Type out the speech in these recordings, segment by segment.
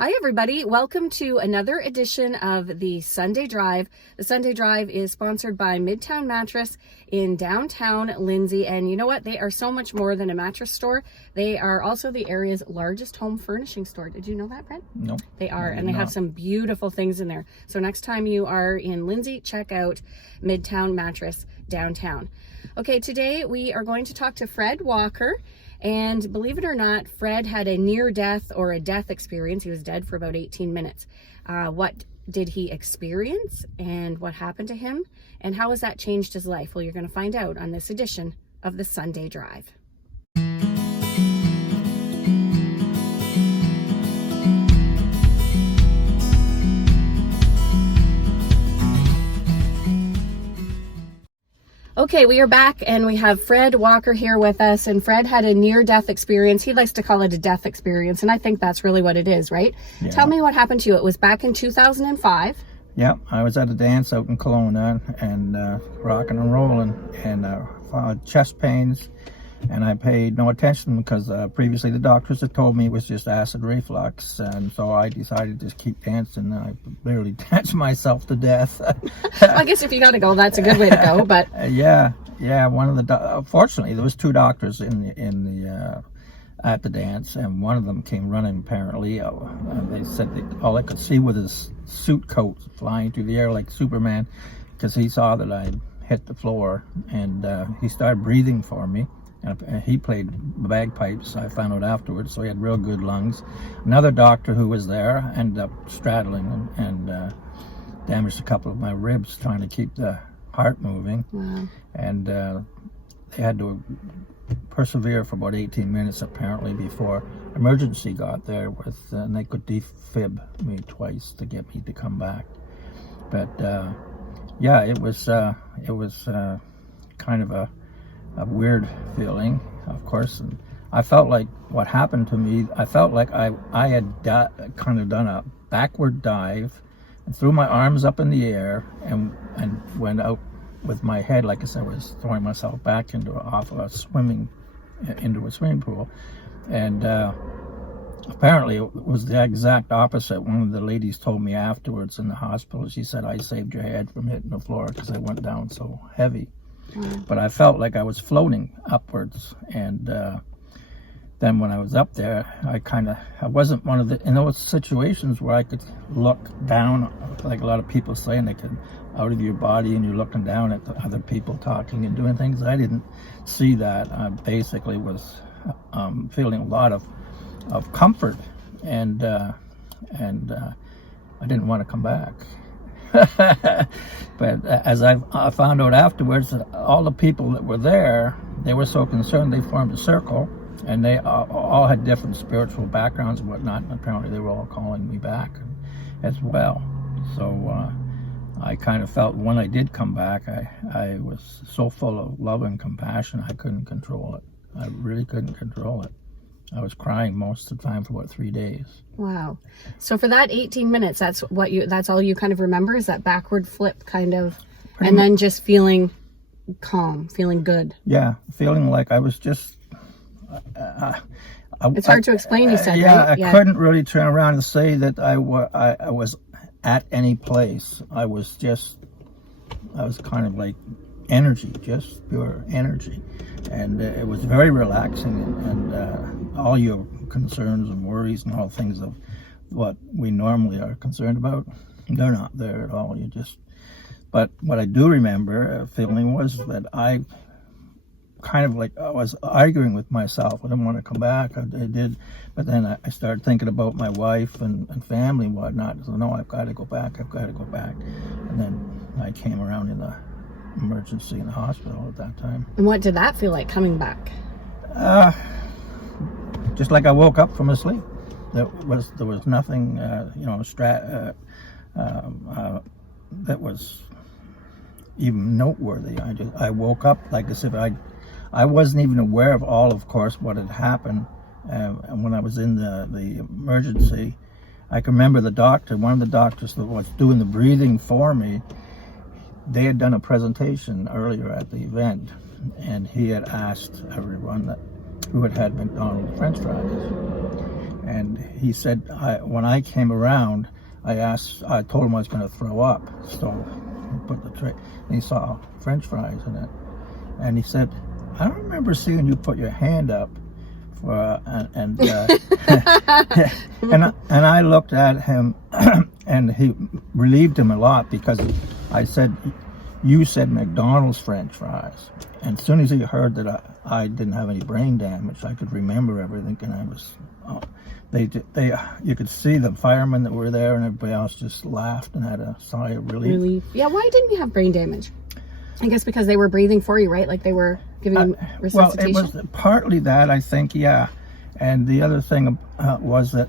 Hi, everybody. Welcome to another edition of the Sunday Drive. The Sunday Drive is sponsored by Midtown Mattress in downtown Lindsay. And you know what? They are so much more than a mattress store. They are also the area's largest home furnishing store. Did you know that, Brent? No. They are, and they have some beautiful things in there. So next time you are in Lindsay, check out Midtown Mattress downtown. Okay, today we are going to talk to Fred Walker. And believe it or not, Fred had a near-death or a death experience. He was dead for about 18 minutes. What did he experience and what happened to him? And how has that changed his life? Well, you're going to find out on this edition of the Sunday Drive. Okay, we are back and we have Fred Walker here with us, and Fred had a near-death experience. He likes to call it a death experience, and I think that's really what it is, right? Yeah. Tell me what happened to you. It was back in 2005. Yeah, I was at a dance out in Kelowna and rocking and rolling, and chest pains, and I paid no attention because previously the doctors had told me it was just acid reflux, and so I decided to just keep dancing. I literally danced myself to death. I guess if you got to go, that's a good way to go. But yeah. One of the fortunately there was two doctors at the dance, and one of them came running. Apparently, they said that all I could see was his suit coat flying through the air like Superman, because he saw that I hit the floor, and he started breathing for me. And he played bagpipes, I found out afterwards, so he had real good lungs. Another doctor who was there ended up straddling and damaged a couple of my ribs trying to keep the heart moving. wow. And they had to persevere for about 18 minutes apparently before emergency got there, and they could defib me twice to get me to come back. But yeah, it was kind of a weird feeling, of course, and I felt like what happened to me, I felt like I had kind of done a backward dive and threw my arms up in the air and went out with my head, like I said, I was throwing myself back into a swimming pool. And apparently it was the exact opposite. One of the ladies told me afterwards in the hospital, she said, I saved your head from hitting the floor because I went down so heavy. But I felt like I was floating upwards, and then when I was up there, I wasn't one of in those situations where I could look down, like a lot of people saying they can, out of your body, and you're looking down at the other people talking and doing things. I didn't see that. I basically was feeling a lot of comfort, and I didn't want to come back. But as I found out afterwards, all the people that were there, they were so concerned, they formed a circle, and they all had different spiritual backgrounds and whatnot, and apparently they were all calling me back as well. So I kind of felt when I did come back, I was so full of love and compassion, I couldn't control it. I really couldn't control it. I was crying most of the time for about 3 days. Wow. So for that 18 minutes, that's all you kind of remember, is that backward flip kind of, and then just feeling calm, feeling good. Yeah, feeling like I was just... it's hard to explain, you said, right? I couldn't really turn around and say that I was at any place. I was kind of like energy, just pure energy. And it was very relaxing, and all your concerns and worries and all things of what we normally are concerned about, they're not there at all. But what I do remember feeling was that I kind of like, I was arguing with myself. I didn't want to come back. I did, but then I started thinking about my wife and family and whatnot. So no, I've got to go back. And then I came around in the emergency in the hospital at that time. And what did that feel like coming back? Just like I woke up from a sleep. There was nothing, that was even noteworthy. I woke up like as if I wasn't even aware of course, what had happened. And when I was in the emergency, I can remember one of the doctors that was doing the breathing for me. They had done a presentation earlier at the event, and he had asked everyone who had McDonald's French fries. And he said, when I came around, I told him I was going to throw up. So I put the tray, and he saw French fries in it. And he said, I don't remember seeing you put your hand up for, and I looked at him, and he relieved him a lot, because I said, you said McDonald's French fries. And as soon as he heard that I didn't have any brain damage, I could remember everything, and I was, you could see the firemen that were there and everybody else just laughed and had a sigh of relief. Yeah, why didn't you have brain damage? I guess because they were breathing for you, right? Like they were giving you resuscitation? Well, it was partly that, I think, yeah. And the other thing was that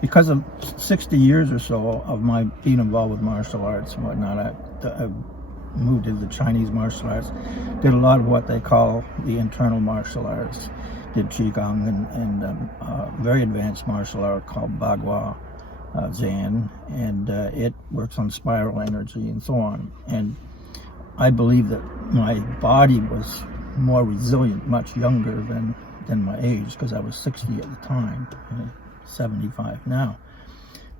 because of 60 years or so of my being involved with martial arts and whatnot, I moved into Chinese martial arts, did a lot of what they call the internal martial arts, did Qigong and very advanced martial art called Bagua Zen, and it works on spiral energy and so on. And I believe that my body was more resilient, much younger than my age, because I was 60 at the time, 75 now.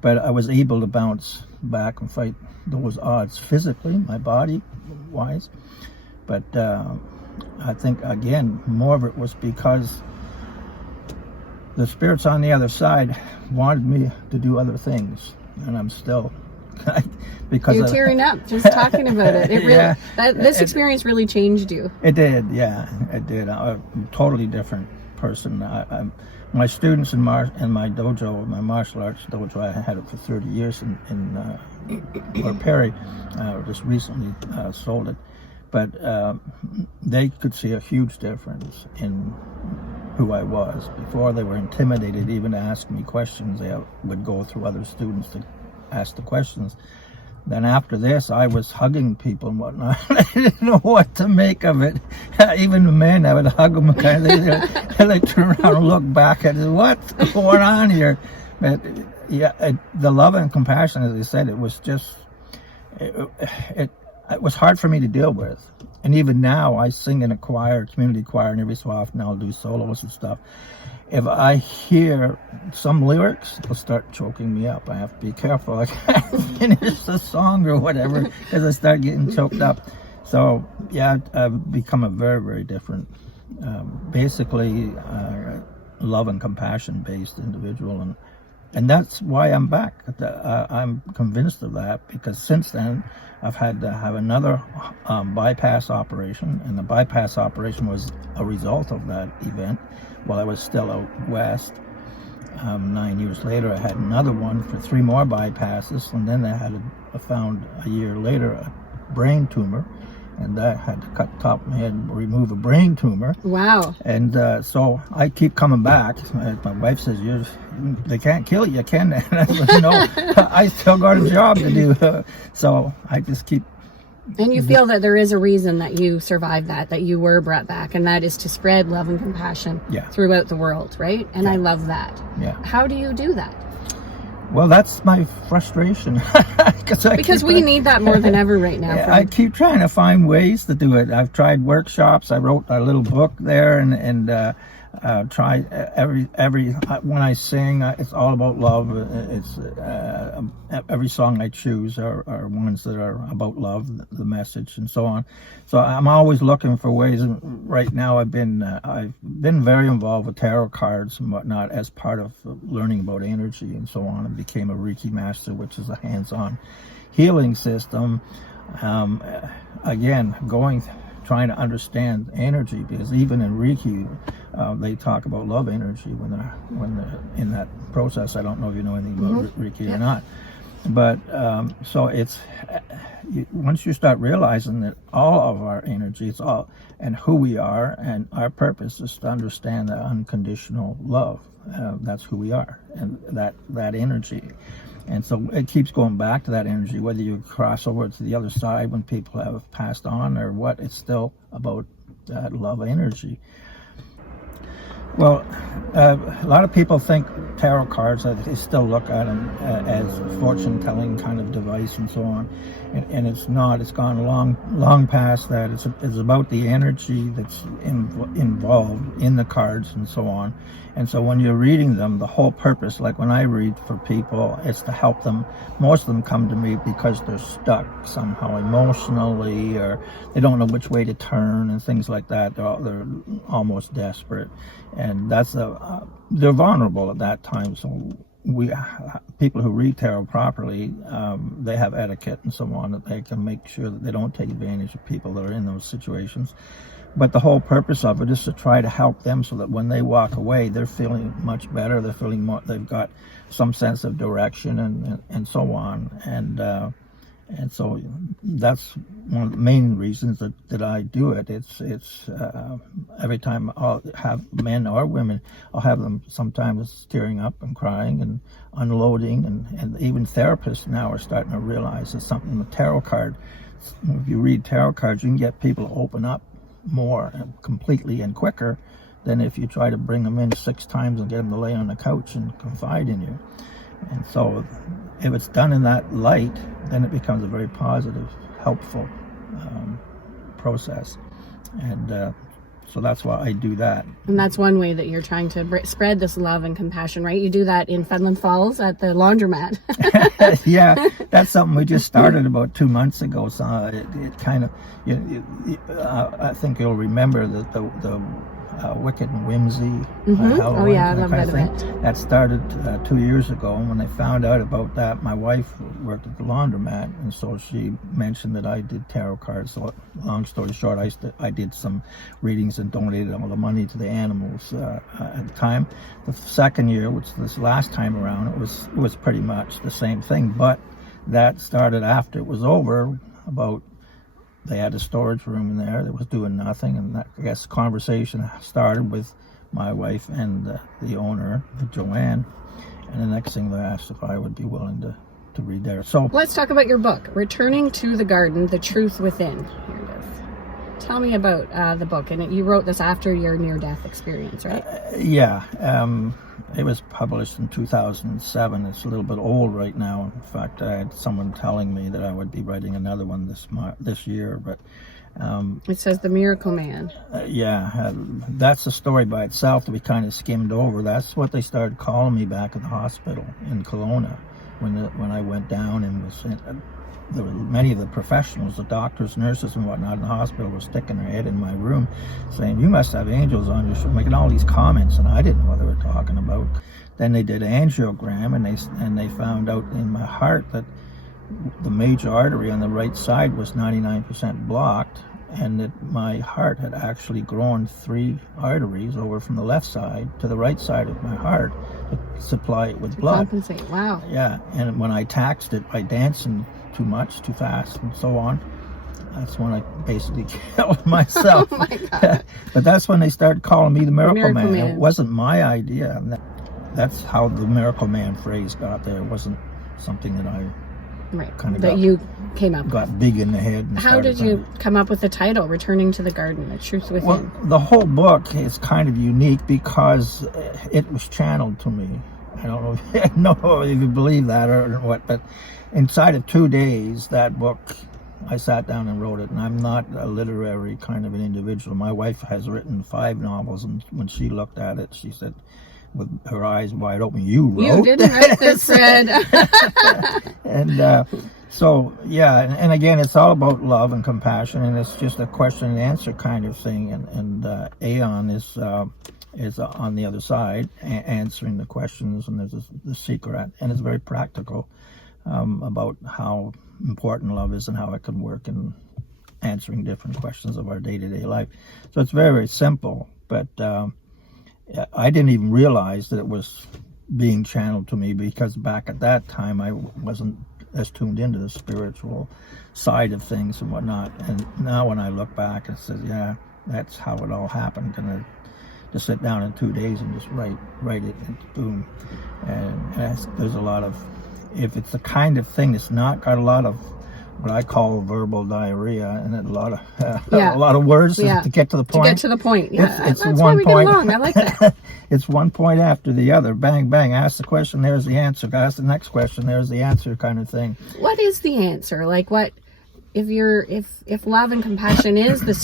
But I was able to bounce back and fight those odds physically, my body wise. But I think, again, more of it was because the spirits on the other side wanted me to do other things, and I'm still because you're tearing up just talking about it. It really, yeah, this experience really changed you. It did, yeah, it did. I'm a totally different person. My students in my dojo, my martial arts dojo, I had it for 30 years in Fort Perry. Just recently sold it, but they could see a huge difference in who I was. Before, they were intimidated even to ask me questions. They would go through other students to ask the questions. Then after this, I was hugging people and whatnot. I didn't know what to make of it. Even the men, I would hug them, kind of, they turn around and look back at it. What's going on here? But yeah, the love and compassion, as I said, it was just, it was hard for me to deal with. And even now, I sing in a choir, community choir, and every so often I'll do solos and stuff. If I hear some lyrics, it'll start choking me up. I have to be careful. I can't finish the song or whatever, because I start getting choked up. So yeah, I've become a very, very different, basically love and compassion based individual, and that's why I'm back. I'm convinced of that, because since then I've had to have another bypass operation, and the bypass operation was a result of that event. While I was still out west, 9 years later, I had another one for 3 more bypasses, and then I found a year later a brain tumor, and I had to cut the top of my head and remove a brain tumor. Wow. And so I keep coming back. My wife says, they can't kill you, can they? And I said, no, I still got a job to do. So I just keep. And you feel that there is a reason that you survived that you were brought back, and that is to spread love and compassion throughout the world, right? And I love that. Yeah. How do you do that? Well, that's my frustration. Because we need that more than ever right now. I keep trying to find ways to do it. I've tried workshops. I wrote a little book there, and try every when I sing, it's all about love. It's every song I choose are ones that are about love, the message, and so on. So I'm always looking for ways. And right now, I've been very involved with tarot cards and whatnot as part of learning about energy and so on. And became a Reiki master, which is a hands-on healing system. Again, trying to understand energy, because even in Reiki, they talk about love energy when they're in that process. I don't know if you know anything about Reiki or not, but so it's once you start realizing that all of our energy, it's all, and who we are, and our purpose is to understand that unconditional love. That's who we are, and that energy. And so it keeps going back to that energy, whether you cross over to the other side when people have passed on or what, it's still about that love energy. Well, a lot of people think tarot cards, they still look at them as fortune-telling kind of device and so on. And it's not. It's gone long past that. It's about the energy that's involved in the cards and so on. And so when you're reading them, the whole purpose, like when I read for people, it's to help them. Most of them come to me because they're stuck somehow emotionally, or they don't know which way to turn and things like that. They're almost desperate, and they're vulnerable at that time. So people who read tarot properly, they have etiquette and so on, that they can make sure that they don't take advantage of people that are in those situations. But the whole purpose of it is to try to help them so that when they walk away, they're feeling much better. They're feeling more, they've got some sense of direction and so on. And so that's one of the main reasons that I do it. It's every time I'll have men or women, I'll have them sometimes tearing up and crying and unloading, and even therapists now are starting to realize that something, the tarot card, if you read tarot cards, you can get people to open up more completely and quicker than if you try to bring them in 6 times and get them to lay on the couch and confide in you. And so if it's done in that light, then it becomes a very positive, helpful process. And so that's why I do that. And that's one way that you're trying to spread this love and compassion, right? You do that in Fenland Falls at the laundromat. Yeah, that's something we just started about 2 months ago. So it kind of, I think you'll remember that the Wicked and Whimsy Halloween, oh yeah, I love that event. That started 2 years ago, and when they found out about that, my wife worked at the laundromat, and so she mentioned that I did tarot cards. So long story short, I did some readings and donated all the money to the animals at the time. The second year, which this last time around, it was pretty much the same thing, but that started after it was over. They had a storage room in there that was doing nothing, and that, I guess, conversation started with my wife and the owner, Joanne, and the next thing they asked if I would be willing to read there. So let's talk about your book, Returning to the Garden, The Truth Within. Here it is. Tell me about the book, and you wrote this after your near-death experience, right? Yeah. It was published in 2007. It's a little bit old right now. In fact, I had someone telling me that I would be writing another one this year. But it says The Miracle Man. That's a story by itself that we kind of skimmed over. That's what they started calling me back at the hospital in Kelowna when I went down and was. There were many of the professionals, the doctors, nurses, and whatnot in the hospital were sticking their head in my room saying, "You must have angels on your shoulder," making all these comments, and I didn't know what they were talking about. Then they did an angiogram, and they found out in my heart that the major artery on the right side was 99% blocked, and that my heart had actually grown 3 arteries over from the left side to the right side of my heart to supply it with blood. Compensate. Wow. Yeah, and when I taxed it by dancing too much, too fast, and so on, that's when I basically killed myself. Oh my God. But that's when they started calling me the Miracle Man. Man. It wasn't my idea. That's how the Miracle Man phrase got there. It wasn't something that I kind of you came up got big in the head. And how did you come up with the title, Returning to the Garden, The Truth Within? Well, the whole book is kind of unique because it was channeled to me. I don't know if you believe that or what, but inside of 2 days, that book, I sat down and wrote it. And I'm not a literary kind of an individual. My wife has written 5 novels, and when she looked at it, she said, with her eyes wide open, "You wrote You didn't write this, Fred." And so, yeah, and again, it's all about love and compassion, and it's just a question and answer kind of thing. And Aeon is on the other side, answering the questions, and there's the secret, and it's very practical about how important love is and how it can work in answering different questions of our day-to-day life. So it's very, very simple, but I didn't even realize that it was being channeled to me, because back at that time I wasn't as tuned into the spiritual side of things and whatnot. And now when I look back, it says, yeah, that's how it all happened. And to sit down in 2 days and just write it, and boom. And there's a lot of, if it's the kind of thing that's not got a lot of what I call verbal diarrhea, and a lot of a lot of words to get to the point. To get to the point, yeah. It's that's one why we point. get along. I like that. It's one point after the other. Bang, bang. Ask the question, there's the answer. Ask the next question, there's the answer, kind of thing. What is the answer? Like, what if love and compassion is the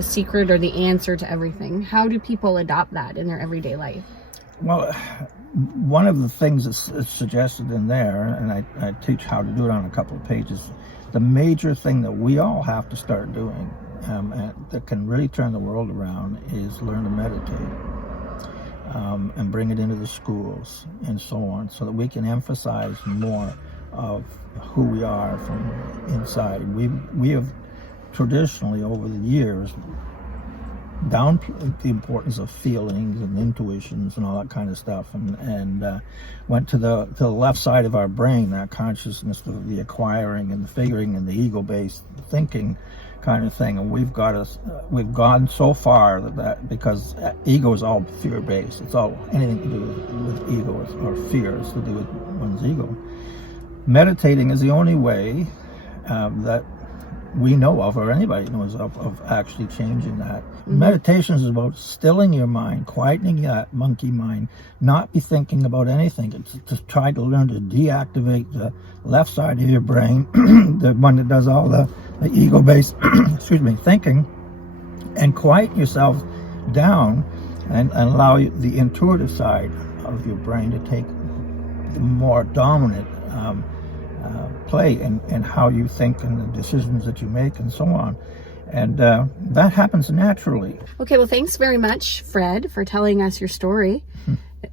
secret or the answer to everything? How do people adopt that in their everyday life? Well, one of the things that's suggested in there, and I teach how to do it on a couple of pages, the major thing that we all have to start doing and that can really turn the world around is learn to meditate and bring it into the schools and so on, so that we can emphasize more of who we are from inside. We have traditionally over the years downplayed the importance of feelings and intuitions and all that kind of stuff, and went to the left side of our brain, that consciousness of the acquiring and the figuring and the ego-based thinking kind of thing. And we've gone so far that because ego is all fear-based, it's all anything to do with ego or fear is to do with one's ego. Meditating is the only way that we know of, or anybody knows of actually changing that. Mm-hmm. Meditation is about stilling your mind, quietening that monkey mind, not be thinking about anything. It's to try to learn to deactivate the left side of your brain, the one that does all the ego-based thinking, and quiet yourself down and allow the intuitive side of your brain to take the more dominant play in how you think and the decisions that you make and so on. And that happens naturally. Okay, well, thanks very much, Fred, for telling us your story.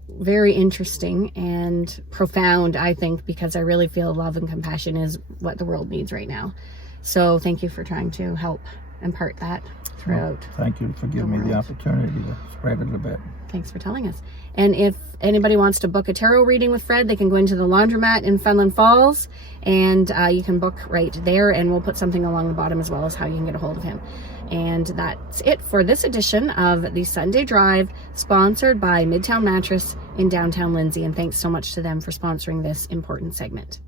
Very interesting and profound, I think, because I really feel love and compassion is what the world needs right now. So thank you for trying to help impart that throughout. Well, thank you for giving me the opportunity to spread it a bit. Thanks for telling us. And if anybody wants to book a tarot reading with Fred, they can go into the Laundromat in Fenelon Falls, and you can book right there, and we'll put something along the bottom as well as how you can get a hold of him. And that's it for this edition of the Sunday Drive, sponsored by Midtown Mattress in downtown Lindsay. And thanks so much to them for sponsoring this important segment.